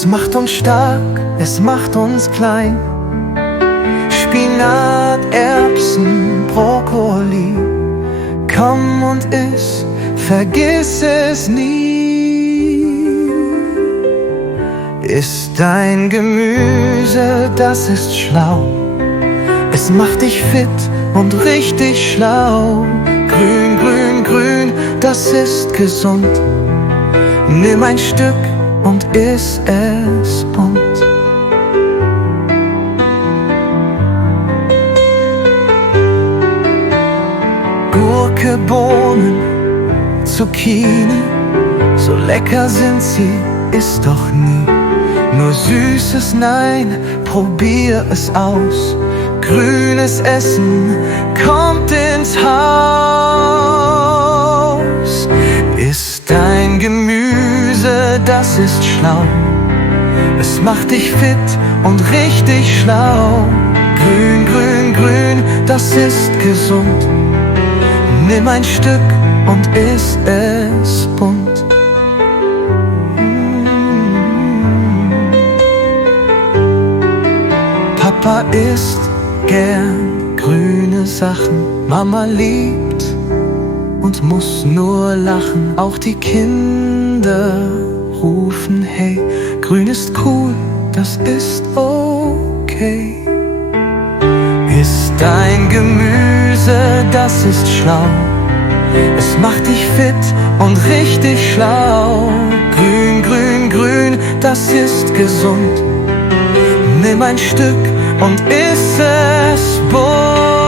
Es macht uns stark, es macht uns klein. Spinat, Erbsen, Brokkoli, komm und iss, vergiss es nie. Iss dein Gemüse, das ist schlau. Es macht dich fit und richtig schlau. Grün, grün, grün, das ist gesund. Nimm ein Stück und iss es bunt. Gurke, Bohnen, Zucchini, so lecker sind sie, isst doch nie. Nur Süßes, nein, probier es aus. Grünes Essen kommt ins Haus. Iss dein Gemüse, das ist schlau. Es macht dich fit und richtig schlau. Grün, grün, grün, das ist gesund. Nimm ein Stück und iss es bunt. Papa isst gern grüne Sachen, Mama liebt und muss nur lachen. Auch die Kinder rufen hey, grün ist cool, das ist okay. Iss dein Gemüse, das ist schlau. Es macht dich fit und richtig schlau. Grün, grün, grün, das ist gesund. Nimm ein Stück und iss es bunt.